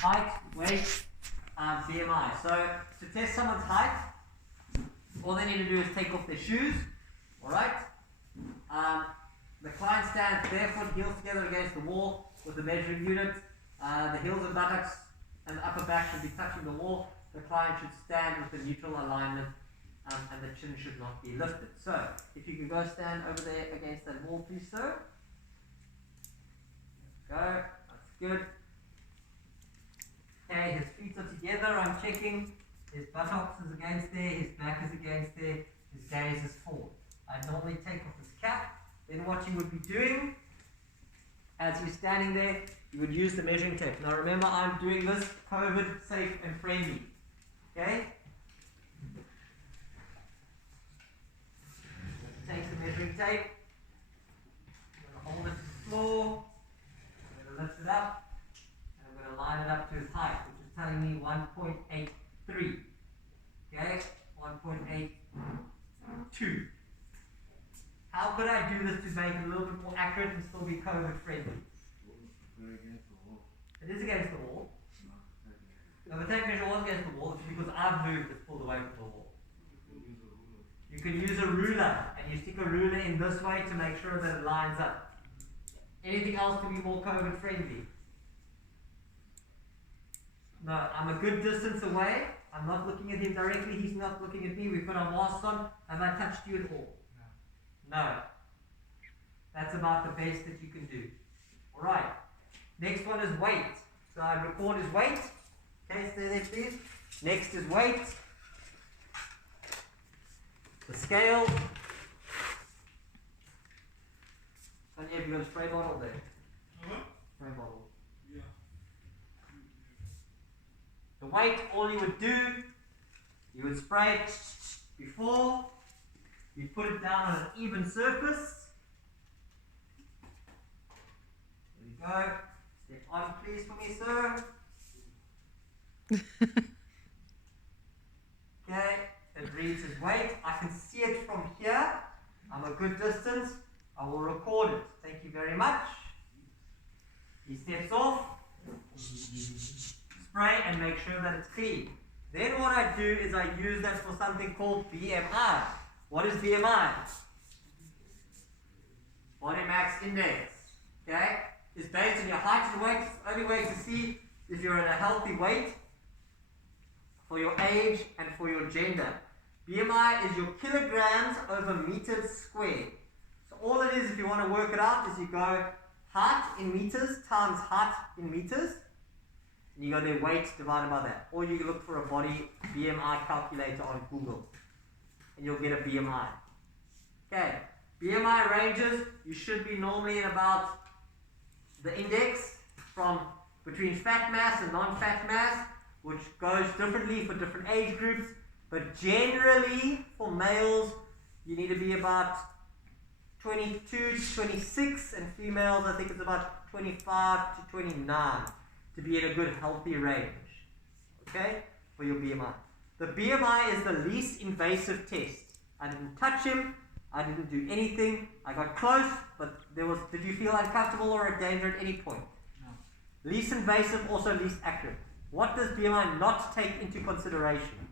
height, weight, BMI. So to test someone's height, all they need to do is take off their shoes. Alright? The client stands barefoot, heels together against the wall with the measuring unit. The heels and buttocks and the upper back should be touching the wall. The client should stand with the neutral alignment, and the chin should not be lifted. So, if you can go stand over there against that wall, please, sir. Go. That's good. Okay, his feet are together. I'm checking. His buttocks is against there. His back is against there. His gaze is forward. I normally take off his cap. Then what you would be doing, as you're standing there, you would use the measuring tape. Now remember, I'm doing this COVID safe and friendly. Okay? Take the measuring tape. I'm going to hold it to the floor. I'm going to lift it up. And I'm going to line it up to his height, which is telling me 1.83. Okay? 1.82. How could I do this to make it a little bit more accurate and still be COVID friendly? It is against the wall. Now the tape measure was against the wall. It's because I've moved it pulled away from the wall. You can use a ruler, and you stick a ruler in this way to make sure that it lines up. Anything else to be more COVID friendly? No, I'm a good distance away. I'm not looking at him directly. He's not looking at me. We've got our masks on. Have I touched you at all? No. That's about the best that you can do. Alright. Next one is weight. So I record his weight. Okay, stay there please. Next is weight. The scale. Sonny, have you got a spray bottle there? Spray bottle. Yeah. The weight, all you would do, you would spray it before, you put it down on an even surface. There you go. Step on please for me, sir. Okay, it reads his weight. I can see it from here. I'm a good distance. I will record it. Thank you very much. He steps off. Spray and make sure that it's clean. Then what I do is I use that for something called BMI. What is BMI? Body mass index. Okay? It's based on your height and weight. It's the only way to see if you're in a healthy weight for your age and for your gender. BMI is your kilograms over meters squared. So all it is, if you want to work it out, is you go height in meters times height in meters. And you go their weight divided by that. Or you look for a body BMI calculator on Google. And you'll get a BMI. Okay. BMI ranges, you should be normally in about the index from between fat mass and non-fat mass, which goes differently for different age groups. But generally, for males, you need to be about 22 to 26, and females, I think it's about 25 to 29 to be in a good, healthy range. Okay? For your BMI. The BMI is the least invasive test. I didn't touch him. I didn't do anything. I got close, but did you feel uncomfortable or a danger at any point? No. Least invasive, also least accurate. What does BMI not take into consideration?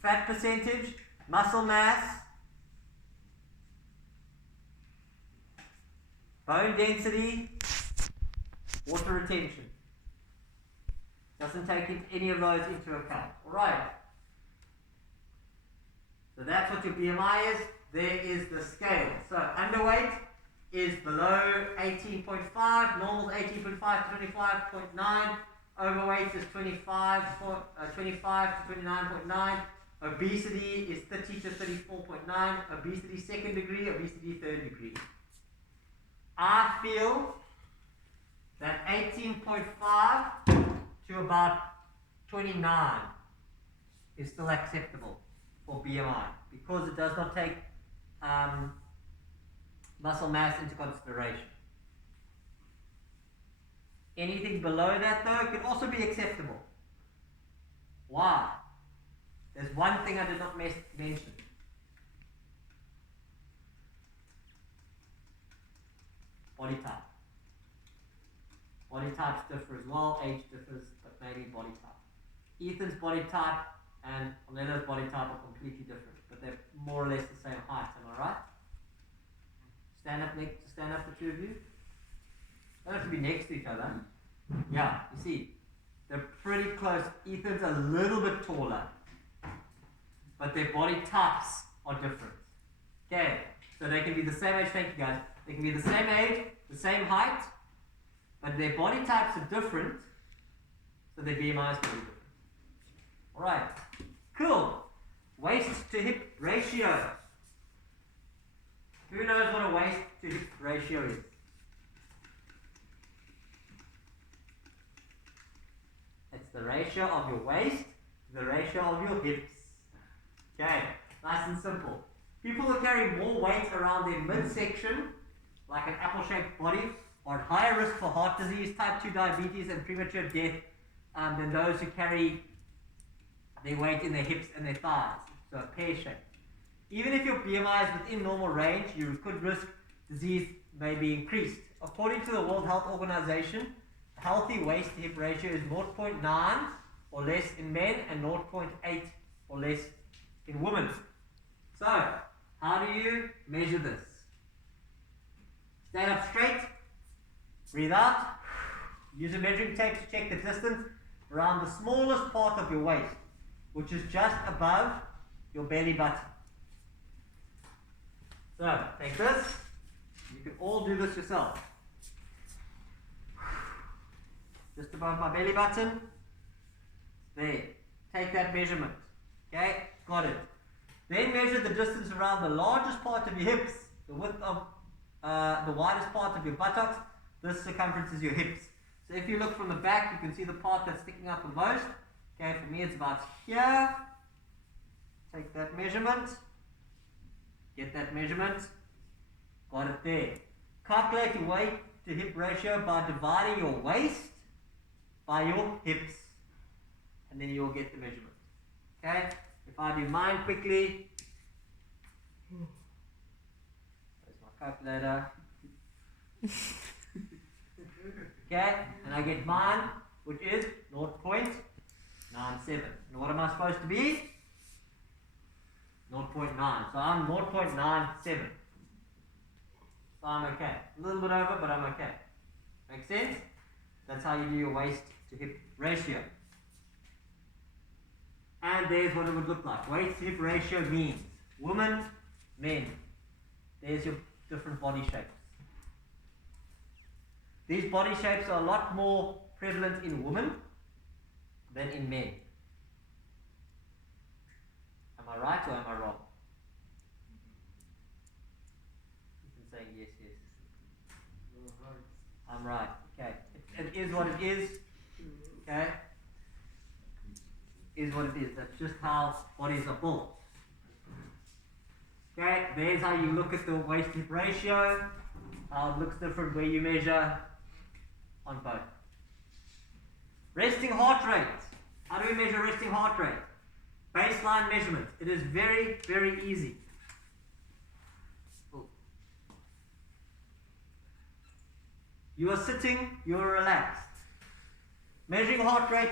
Fat percentage, muscle mass, bone density, water retention. Doesn't take any of those into account. Alright. So that's what your BMI is. There is the scale. So underweight is below 18.5, normal is 18.5 to 25.9, overweight is 25 to 29.9, obesity is 30 to 34.9, obesity second degree, obesity third degree. I feel that 18.5 to about 29 is still acceptable for BMI because it does not take muscle mass into consideration. Anything below that though can also be acceptable. Why? There's one thing I did not mention. Body type. Body types differ as well, age differs, but mainly body type. Ethan's body type and Orlando's body type are completely different, but they're more or less the same height, am I right? Stand up, the two of you. They don't have to be next to each other. Yeah, you see, they're pretty close. Ethan's a little bit taller, but their body types are different. Okay, so they can be the same age, thank you guys. They can be the same age, the same height, but their body types are different, so their BMI is pretty different. Alright, cool. Waist to hip ratio. Who knows what a waist to hip ratio is? It's the ratio of your waist to the ratio of your hips. Okay, nice and simple. People who carry more weight around their midsection, like an apple-shaped body, are at higher risk for heart disease, type 2 diabetes, and premature death than those who carry their weight in their hips and their thighs, so a pear shape. Even if your BMI is within normal range, your could risk disease may be increased. According to the World Health Organization, a healthy waist to hip ratio is 0.9 or less in men and 0.8 or less in women. So, how do you measure this? Stand up straight, breathe out, use a measuring tape to check the distance around the smallest part of your waist, which is just above your belly button. So, take this. You can all do this yourself. Just above my belly button. There. Take that measurement. Okay? Got it. Then measure the distance around the largest part of your hips, the width of the widest part of your buttocks. This circumference is your hips. So if you look from the back, you can see the part that's sticking out the most. Okay, for me it's about here. Take that measurement. Get that measurement. Got it there. Calculate your weight to hip ratio by dividing your waist by your hips. And then you'll get the measurement. Okay? If I do mine quickly. There's my calculator. Okay? And I get mine, which is 0.97. And what am I supposed to be? 0.9. So I'm 0.97. So I'm okay. A little bit over, but I'm okay. Make sense? That's how you do your waist to hip ratio. And there's what it would look like. Waist to hip ratio means women, men. There's your different body shapes. These body shapes are a lot more prevalent in women than in men. Am I right or am I wrong? You can say yes, yes. I'm right. Okay. It is what it is. Okay. Is what it is. That's just how bodies are built. Okay. There's how you look at the waist hip ratio. How it looks different where you measure on both. Resting heart rate. How do we measure resting heart rate? Baseline measurement. It is very, very easy. You are sitting, you are relaxed. Measuring heart rate,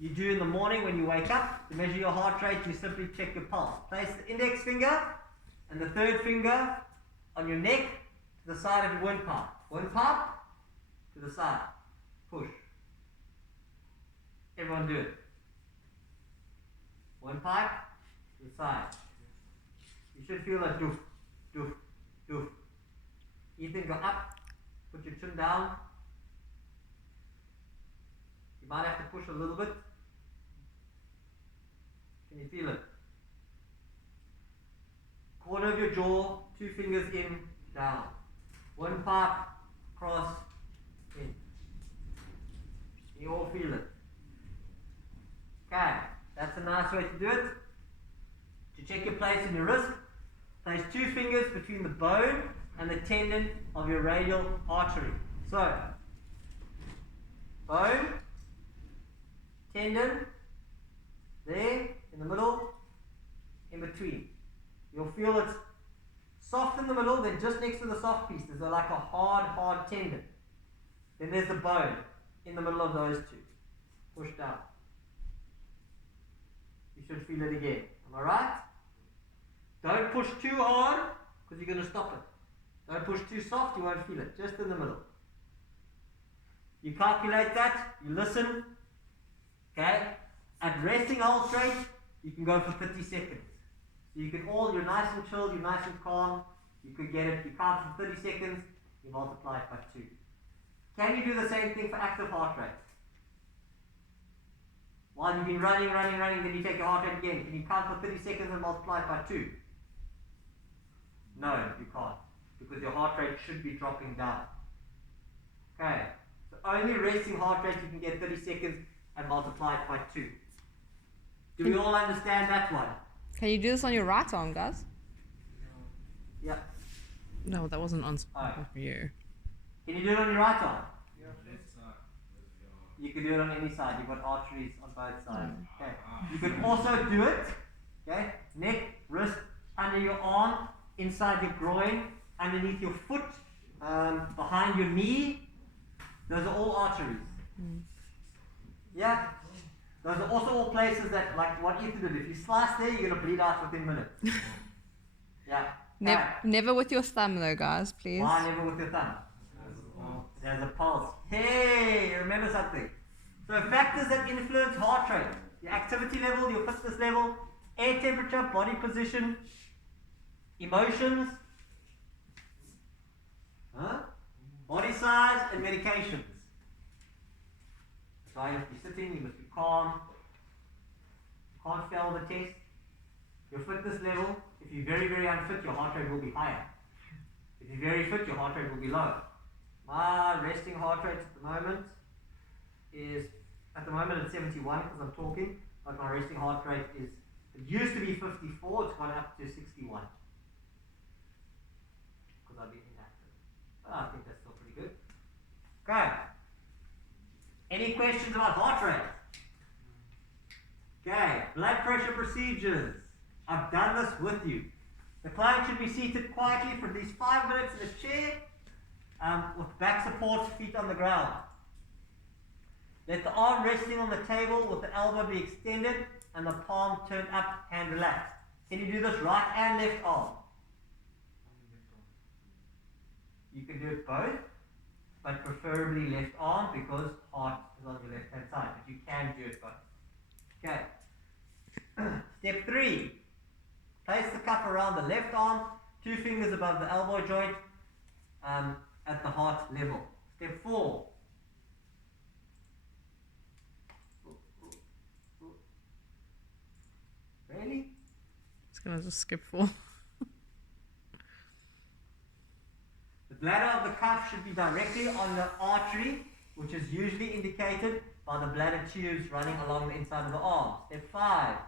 you do in the morning when you wake up. To measure your heart rate, you simply check your pulse. Place the index finger and the third finger on your neck to the side of your windpipe. Windpipe to the side. Push. Everyone do it. Windpipe to the side. You should feel a doof, doof, doof. Ethan, go up. Put your chin down. You might have to push a little bit. Can you feel it? Corner of your jaw, 2 fingers in, down. Windpipe, cross, in. You all feel it. Okay, that's a nice way to do it. To check your place in your wrist, place 2 fingers between the bone and the tendon of your radial artery. So, bone, tendon, there, in the middle, in between. You'll feel it's soft in the middle, then just next to the soft piece, there's like a hard tendon. Then there's the bone in the middle of those two. Push down. You should feel it again. Am I right? Don't push too hard because you're going to stop it. Don't push too soft, you won't feel it. Just in the middle. You calculate that, you listen. Okay? At resting heart rate, you can go for 30 seconds. So you can you're nice and chilled, you're nice and calm. You could get it, you count for 30 seconds, you multiply it by 2. Can you do the same thing for active heart rate? While you've been running, then you take your heart rate again. Can you count for 30 seconds and multiply it by 2? No, you can't. Because your heart rate should be dropping down. Okay. So only resting heart rate you can get 30 seconds and multiply it by 2. Do we all understand that one? Can you do this on your right arm, guys? Yeah. No, that wasn't on for you. Can you do it on your right arm? You can do it on any side. You've got arteries on both sides. Okay. You can also do it, okay, neck, wrist, under your arm, inside your groin, underneath your foot, behind your knee. Those are all arteries. Yeah? Those are also all places that, like what Ethan did, if you slice there, you're going to bleed out within minutes. Yeah. Never with your thumb though, guys, please. Why never with your thumb? There's a pulse. Hey, remember something. So factors that influence heart rate: your activity level, your fitness level, air temperature, body position, emotions, body size, and medications. So you must be sitting, you must be calm. You can't fail the test. Your fitness level: if you're very, very unfit, your heart rate will be higher. If you're very fit, your heart rate will be lower. My resting heart rate at the moment is, at the moment it's 71 because I'm talking, but my resting heart rate is, it used to be 54, it's gone up to 61. Because I've been inactive. I think that's still pretty good. Okay. Any questions about heart rate? Okay, blood pressure procedures. I've done this with you. The client should be seated quietly for at least 5 minutes in a chair, with back support, feet on the ground. Let the arm resting on the table with the elbow be extended and the palm turned up, hand relaxed. Can you do this right and left arm? You can do it both, but preferably left arm because heart is on your left hand side, but you can do it both. Okay. Step 3. Place the cup around the left arm, 2 fingers above the elbow joint, at the heart level. Step 4. Really? It's gonna just skip 4. The bladder of the cuff should be directly on the artery, which is usually indicated by the bladder tubes running along the inside of the arm. Step 5.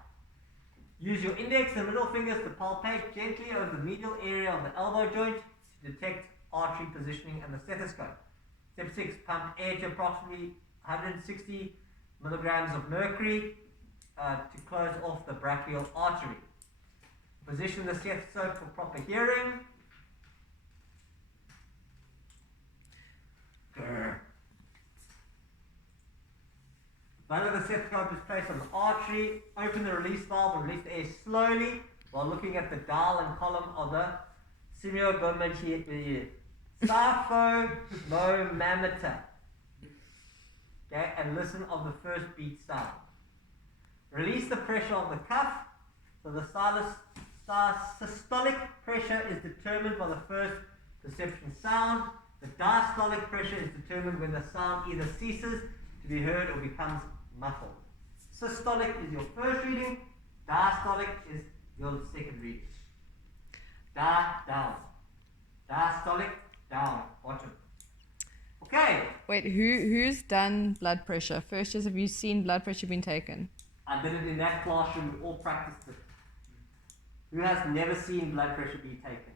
Use your index and middle fingers to palpate gently over the medial area of the elbow joint to detect artery positioning and the stethoscope. Step 6. Pump air to approximately 160 milligrams of mercury to close off the brachial artery. Position the stethoscope for proper hearing. Butt of the stethoscope is placed on the artery. Open the release valve and release the air slowly while looking at the dial and column of the sphygmomanometer. Okay, and listen of the first beat sound. Release the pressure of the cuff. So the systolic pressure is determined by the first perception sound. The diastolic pressure is determined when the sound either ceases to be heard or becomes muffled. Systolic is your first reading. Diastolic is your second reading. Down. Diastolic, down, bottom. Okay. Wait, who's done blood pressure? First, just have you seen blood pressure being taken? I did it in that classroom. We all practiced it. Who has never seen blood pressure be taken?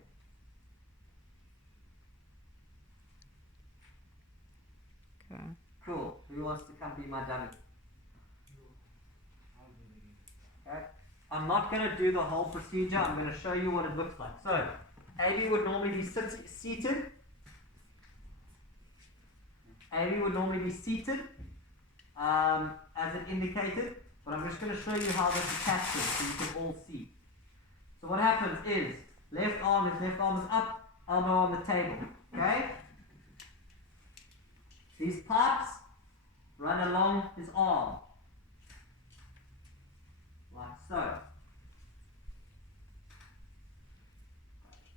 Okay. Cool. Who wants to come be my dummy? Okay. I'm not going to do the whole procedure. I'm going to show you what it looks like. So, AB would normally be seated. Amy would normally be seated, as it indicated, but I'm just going to show you how this attaches so you can all see. So what happens is, left arm is up, elbow on the table, okay? These pipes run along his arm, like so.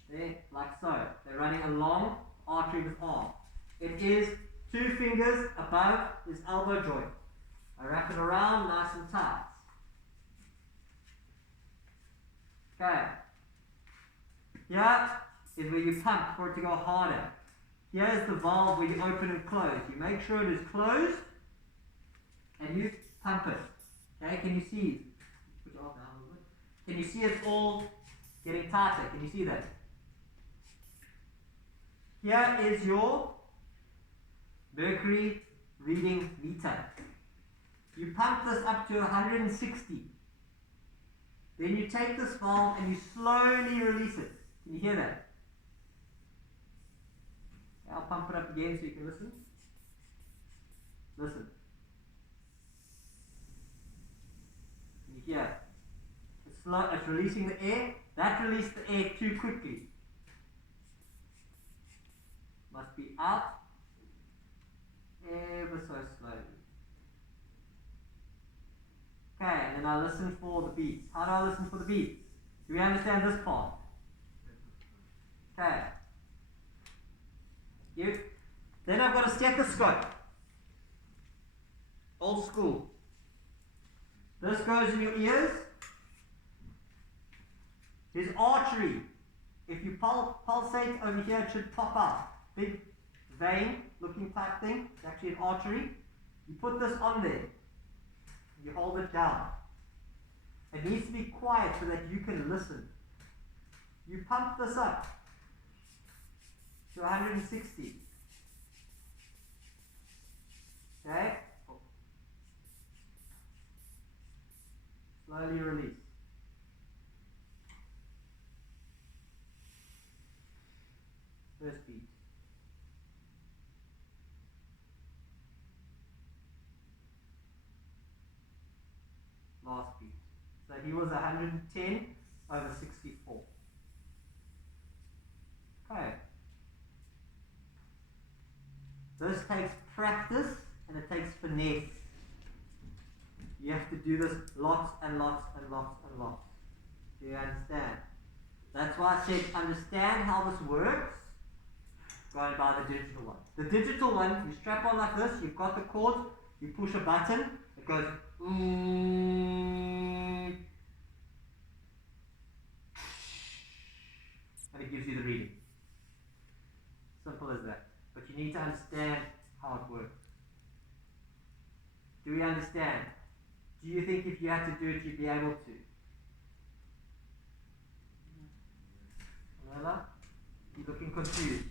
There, like so. They're running along the artery of his arm. It is 2 fingers above his elbow joint. I wrap it around nice and tight. Okay. Here is where you pump for it to go harder. Here is the valve where you open and close. You make sure it is closed and you pump it. Okay, can you see? Put your arm down a little bit. Can you see it's all getting tighter? Can you see that? Here is your mercury reading meter. You pump this up to 160. Then you take this valve and you slowly release it. Can you hear that? I'll pump it up again so you can listen. Listen. Can you hear? It's slow, it's releasing the air. That released the air too quickly. Must be out ever so slowly. Okay, and then I listen for the beats. How do I listen for the beats? Do we understand this part? Okay. You. Then I've got a stethoscope. Old school. This goes in your ears. His artery. If you pulsate over here, it should pop out. Big vein looking type thing. It's actually an artery. You put this on there. You hold it down. It needs to be quiet so that you can listen. You pump this up to 160. Okay? Slowly release. First beat. Last beat. So he was 110 over 64. Okay. This takes practice and it takes finesse. You have to do this lots and lots and lots and lots. Do you understand? That's why I said understand how this works. Going by the digital one. The digital one, you strap on like this, you've got the cord, you push a button, it goes and it gives you the reading. Simple as that. But you need to understand how it works. Do we understand? Do you think if you had to do it, you'd be able to? Lola? You're looking confused.